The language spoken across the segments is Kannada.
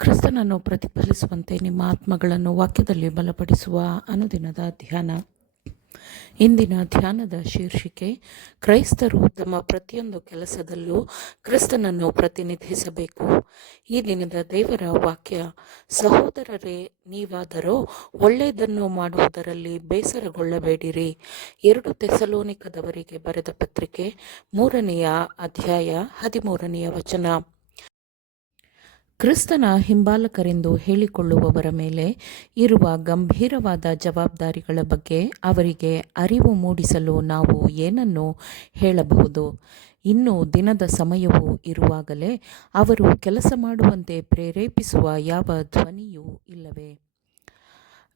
ಕ್ರಿಸ್ತನನ್ನು ಪ್ರತಿಫಲಿಸುವಂತೆ ನಿಮ್ಮ ಆತ್ಮಗಳನ್ನು ವಾಕ್ಯದಲ್ಲಿ ಬಲಪಡಿಸುವ ಅನುದಿನದ ಧ್ಯಾನ. ಇಂದಿನ ಧ್ಯಾನದ ಶೀರ್ಷಿಕೆ: ಕ್ರೈಸ್ತರು ತಮ್ಮ ಪ್ರತಿಯೊಂದು ಕೆಲಸದಲ್ಲೂ ಕ್ರಿಸ್ತನನ್ನು ಪ್ರತಿನಿಧಿಸಬೇಕು. ಈ ದಿನದ ದೇವರ ವಾಕ್ಯ: ಸಹೋದರರೇ, ನೀವಾದರೋ ಒಳ್ಳೆಯದನ್ನು ಮಾಡುವುದರಲ್ಲಿ ಬೇಸರಗೊಳ್ಳಬೇಡಿರಿ. 2 ಥೆಸಲೋನಿಕದವರಿಗೆ ಬರೆದ ಪತ್ರಿಕೆ 3ನೇ ಅಧ್ಯಾಯ 13ನೇ ವಚನ. ಕ್ರಿಸ್ತನ ಹಿಂಬಾಲಕರೆಂದು ಹೇಳಿಕೊಳ್ಳುವವರ ಮೇಲೆ ಇರುವ ಗಂಭೀರವಾದ ಜವಾಬ್ದಾರಿಗಳ ಬಗ್ಗೆ ಅವರಿಗೆ ಅರಿವು ಮೂಡಿಸಲು ನಾವು ಏನನ್ನು ಹೇಳಬಹುದು? ಇನ್ನೂ ದಿನದ ಸಮಯವು ಇರುವಾಗಲೇ ಅವರು ಕೆಲಸ ಮಾಡುವಂತೆ ಪ್ರೇರೇಪಿಸುವ ಯಾವ ಧ್ವನಿಯೂ ಇಲ್ಲವೇ?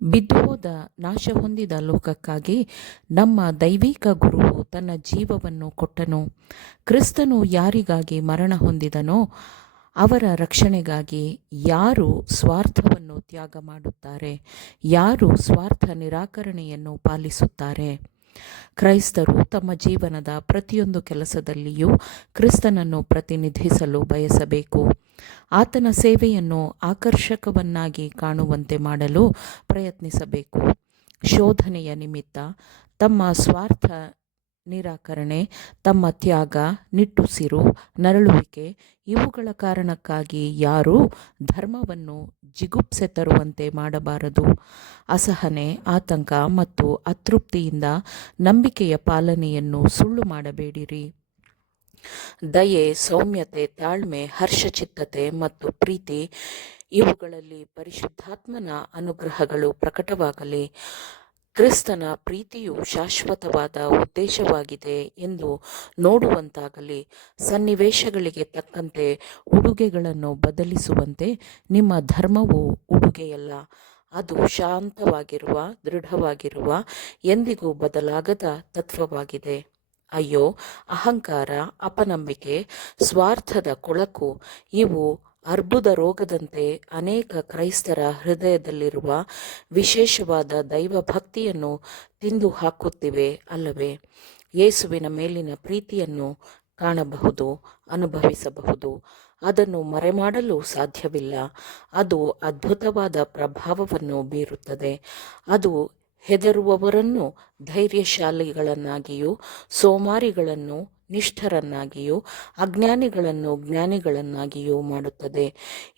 ಬಿದ್ದುಹೋದ ನಾಶ ಹೊಂದಿದ ಲೋಕಕ್ಕಾಗಿ ನಮ್ಮ ದೈವಿಕ ಗುರುವು ತನ್ನ ಜೀವವನ್ನು ಕೊಟ್ಟನು. ಕ್ರಿಸ್ತನು ಯಾರಿಗಾಗಿ ಮರಣ ಹೊಂದಿದನೋ ಅವರ ರಕ್ಷಣೆಗಾಗಿ ಯಾರು ಸ್ವಾರ್ಥವನ್ನು ತ್ಯಾಗ ಮಾಡುತ್ತಾರೆ? ಯಾರು ಸ್ವಾರ್ಥ ನಿರಾಕರಣೆಯನ್ನು ಪಾಲಿಸುತ್ತಾರೆ? ಕ್ರೈಸ್ತರು ತಮ್ಮ ಜೀವನದ ಪ್ರತಿಯೊಂದು ಕೆಲಸದಲ್ಲಿಯೂ ಕ್ರಿಸ್ತನನ್ನು ಪ್ರತಿನಿಧಿಸಲು ಬಯಸಬೇಕು. ಆತನ ಸೇವೆಯನ್ನು ಆಕರ್ಷಕವನ್ನಾಗಿ ಕಾಣುವಂತೆ ಮಾಡಲು ಪ್ರಯತ್ನಿಸಬೇಕು. ಶೋಧನೆಯ ನಿಮಿತ್ತ ತಮ್ಮ ಸ್ವಾರ್ಥ ನಿರಾಕರಣೆ, ತಮ್ಮ ತ್ಯಾಗ, ನಿಟ್ಟುಸಿರು, ನರಳುವಿಕೆ ಇವುಗಳ ಕಾರಣಕ್ಕಾಗಿ ಯಾರೂ ಧರ್ಮವನ್ನು ಜಿಗುಪ್ಸೆ ತರುವಂತೆ ಮಾಡಬಾರದು. ಅಸಹನೆ, ಆತಂಕ ಮತ್ತು ಅತೃಪ್ತಿಯಿಂದ ನಂಬಿಕೆಯ ಪಾಲನೆಯನ್ನು ಸುಳ್ಳು ಮಾಡಬೇಡಿರಿ. ದಯೆ, ಸೌಮ್ಯತೆ, ತಾಳ್ಮೆ, ಹರ್ಷಚಿತ್ತತೆ ಮತ್ತು ಪ್ರೀತಿ ಇವುಗಳಲ್ಲಿ ಪರಿಶುದ್ಧಾತ್ಮನ ಅನುಗ್ರಹಗಳು ಪ್ರಕಟವಾಗಲಿ. ಕ್ರಿಸ್ತನ ಪ್ರೀತಿಯು ಶಾಶ್ವತವಾದ ಉದ್ದೇಶವಾಗಿದೆ ಎಂದು ನೋಡುವಂತಾಗಲಿ. ಸನ್ನಿವೇಶಗಳಿಗೆ ತಕ್ಕಂತೆ ಉಡುಗೆಗಳನ್ನು ಬದಲಿಸುವಂತೆ ನಿಮ್ಮ ಧರ್ಮವು ಉಡುಗೆಯಲ್ಲ. ಅದು ಶಾಂತವಾಗಿರುವ, ದೃಢವಾಗಿರುವ, ಎಂದಿಗೂ ಬದಲಾಗದ ತತ್ವವಾಗಿದೆ. ಅಯ್ಯೋ, ಅಹಂಕಾರ, ಅಪನಂಬಿಕೆ, ಸ್ವಾರ್ಥದ ಕೊಳಕು ಇವು ಅರ್ಬುದ ರೋಗದಂತೆ ಅನೇಕ ಕ್ರೈಸ್ತರ ಹೃದಯದಲ್ಲಿರುವ ವಿಶೇಷವಾದ ದೈವಭಕ್ತಿಯನ್ನು ತಿಂದು ಹಾಕುತ್ತಿವೆ ಅಲ್ಲವೇ? ಯೇಸುವಿನ ಮೇಲಿನ ಪ್ರೀತಿಯನ್ನು ಕಾಣಬಹುದು, ಅನುಭವಿಸಬಹುದು. ಅದನ್ನು ಮರೆಮಾಡಲು ಸಾಧ್ಯವಿಲ್ಲ. ಅದು ಅದ್ಭುತವಾದ ಪ್ರಭಾವವನ್ನು ಬೀರುತ್ತದೆ. ಅದು ಹೆದರುವವರನ್ನು ಧೈರ್ಯಶಾಲಿಗಳನ್ನಾಗಿಯೂ, ಸೋಮಾರಿಗಳನ್ನು ನಿಷ್ಠರನ್ನಾಗಿಯೂ, ಅಜ್ಞಾನಿಗಳನ್ನು ಜ್ಞಾನಿಗಳನ್ನಾಗಿಯೂ ಮಾಡುತ್ತದೆ.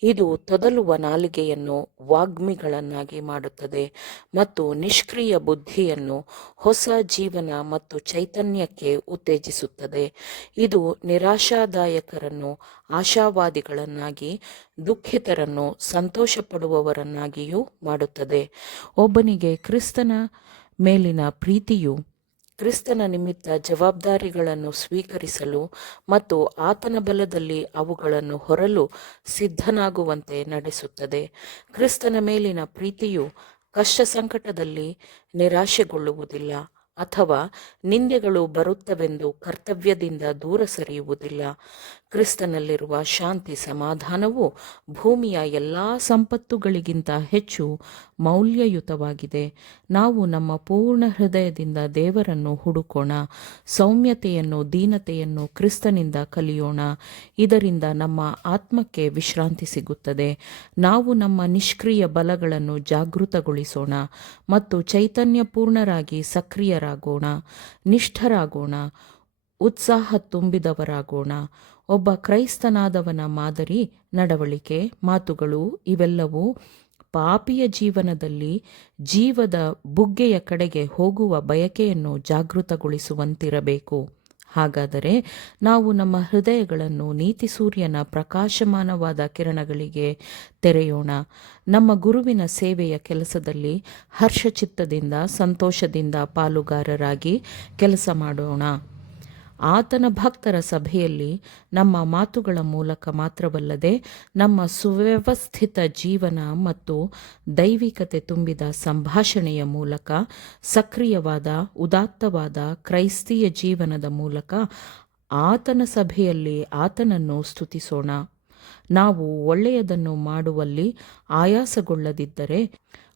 ಇದು ತೊದಲುವ ನಾಲಿಗೆಯನ್ನು ವಾಗ್ಮಿಗಳನ್ನಾಗಿ ಮಾಡುತ್ತದೆ ಮತ್ತು ನಿಷ್ಕ್ರಿಯ ಬುದ್ಧಿಯನ್ನು ಹೊಸ ಜೀವನ ಮತ್ತು ಚೈತನ್ಯಕ್ಕೆ ಉತ್ತೇಜಿಸುತ್ತದೆ. ಇದು ನಿರಾಶಾದಾಯಕರನ್ನು ಆಶಾವಾದಿಗಳನ್ನಾಗಿ, ದುಃಖಿತರನ್ನು ಸಂತೋಷಪಡುವವರನ್ನಾಗಿಯೂ ಮಾಡುತ್ತದೆ. ಒಬ್ಬನಿಗೆ ಕ್ರಿಸ್ತನ ಮೇಲಿನ ಪ್ರೀತಿಯು ಕ್ರಿಸ್ತನ ನಿಮಿತ್ತ ಜವಾಬ್ದಾರಿಗಳನ್ನು ಸ್ವೀಕರಿಸಲು ಮತ್ತು ಆತನ ಬಲದಲ್ಲಿ ಅವುಗಳನ್ನು ಹೊರಲು ಸಿದ್ಧನಾಗುವಂತೆ ನಡೆಸುತ್ತದೆ. ಕ್ರಿಸ್ತನ ಮೇಲಿನ ಪ್ರೀತಿಯು ಕಷ್ಟ ಸಂಕಟದಲ್ಲಿ ನಿರಾಶೆಗೊಳ್ಳುವುದಿಲ್ಲ ಅಥವಾ ನಿಂದೆಗಳು ಬರುತ್ತವೆಂದು ಕರ್ತವ್ಯದಿಂದ ದೂರ ಸರಿಯುವುದಿಲ್ಲ. ಕ್ರಿಸ್ತನಲ್ಲಿರುವ ಶಾಂತಿ ಸಮಾಧಾನವು ಭೂಮಿಯ ಎಲ್ಲ ಸಂಪತ್ತುಗಳಿಗಿಂತ ಹೆಚ್ಚು ಮೌಲ್ಯಯುತವಾಗಿದೆ. ನಾವು ನಮ್ಮ ಪೂರ್ಣ ಹೃದಯದಿಂದ ದೇವರನ್ನು ಹುಡುಕೋಣ. ಸೌಮ್ಯತೆಯನ್ನು, ದೀನತೆಯನ್ನು ಕ್ರಿಸ್ತನಿಂದ ಕಲಿಯೋಣ. ಇದರಿಂದ ನಮ್ಮ ಆತ್ಮಕ್ಕೆ ವಿಶ್ರಾಂತಿ ಸಿಗುತ್ತದೆ. ನಾವು ನಮ್ಮ ನಿಷ್ಕ್ರಿಯ ಬಲಗಳನ್ನು ಜಾಗೃತಗೊಳಿಸೋಣ ಮತ್ತು ಚೈತನ್ಯಪೂರ್ಣರಾಗಿ ಸಕ್ರಿಯರಾಗೋಣ, ನಿಷ್ಠರಾಗೋಣ, ಉತ್ಸಾಹ ತುಂಬಿದವರಾಗೋಣ. ಒಬ್ಬ ಕ್ರೈಸ್ತನಾದವನ ಮಾದರಿ ನಡವಳಿಕೆ, ಮಾತುಗಳು ಇವೆಲ್ಲವೂ ಪಾಪಿಯ ಜೀವನದಲ್ಲಿ ಜೀವದ ಬುಗ್ಗೆಯ ಕಡೆಗೆ ಹೋಗುವ ಬಯಕೆಯನ್ನು ಜಾಗೃತಗೊಳಿಸುವಂತಿರಬೇಕು. ಹಾಗಾದರೆ ನಾವು ನಮ್ಮ ಹೃದಯಗಳನ್ನು ನೀತಿ ಸೂರ್ಯನ ಪ್ರಕಾಶಮಾನವಾದ ಕಿರಣಗಳಿಗೆ ತೆರೆಯೋಣ. ನಮ್ಮ ಗುರುವಿನ ಸೇವೆಯ ಕೆಲಸದಲ್ಲಿ ಹರ್ಷಚಿತ್ತದಿಂದ, ಸಂತೋಷದಿಂದ ಪಾಲುಗಾರರಾಗಿ ಕೆಲಸ ಮಾಡೋಣ. ಆತನ ಭಕ್ತರ ಸಭೆಯಲ್ಲಿ ನಮ್ಮ ಮಾತುಗಳ ಮೂಲಕ ಮಾತ್ರವಲ್ಲದೆ ನಮ್ಮ ಸುವ್ಯವಸ್ಥಿತ ಜೀವನ ಮತ್ತು ದೈವಿಕತೆ ತುಂಬಿದ ಸಂಭಾಷಣೆಯ ಮೂಲಕ, ಸಕ್ರಿಯವಾದ ಉದಾತ್ತವಾದ ಕ್ರೈಸ್ತೀಯ ಜೀವನದ ಮೂಲಕ ಆತನ ಸಭೆಯಲ್ಲಿ ಆತನನ್ನು ಸ್ತುತಿಸೋಣ. ನಾವು ಒಳ್ಳೆಯದನ್ನು ಮಾಡುವಲ್ಲಿ ಆಯಾಸಗೊಳ್ಳದಿದ್ದರೆ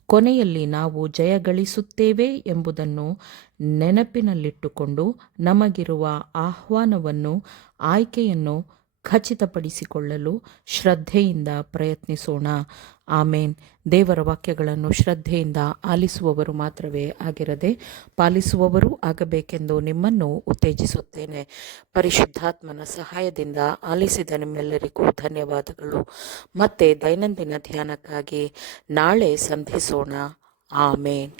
ಕೊನೆಯಲ್ಲಿ ನಾವು ಜಯಗಳಿಸುತ್ತೇವೆ ಎಂಬುದನ್ನು ನೆನಪಿನಲ್ಲಿಟ್ಟುಕೊಂಡು ನಮಗಿರುವ ಆಹ್ವಾನವನ್ನು, ಆಯ್ಕೆಯನ್ನು ಖಚಿತಪಡಿಸಿಕೊಳ್ಳಲು ಶ್ರದ್ಧೆಯಿಂದ ಪ್ರಯತ್ನಿಸೋಣ. ಆಮೇನ್. ದೇವರ ವಾಕ್ಯಗಳನ್ನು ಶ್ರದ್ಧೆಯಿಂದ ಆಲಿಸುವವರು ಮಾತ್ರವೇ ಆಗಿರದೆ ಪಾಲಿಸುವವರೂ ಆಗಬೇಕೆಂದು ನಿಮ್ಮನ್ನು ಉತ್ತೇಜಿಸುತ್ತೇನೆ. ಪರಿಶುದ್ಧಾತ್ಮನ ಸಹಾಯದಿಂದ ಆಲಿಸಿದ ನಿಮ್ಮೆಲ್ಲರಿಗೂ ಧನ್ಯವಾದಗಳು. ಮತ್ತೆ ದೈನಂದಿನ ಧ್ಯಾನಕ್ಕಾಗಿ ನಾಳೆ ಸಂಧಿಸೋಣ. ಆಮೇನ್.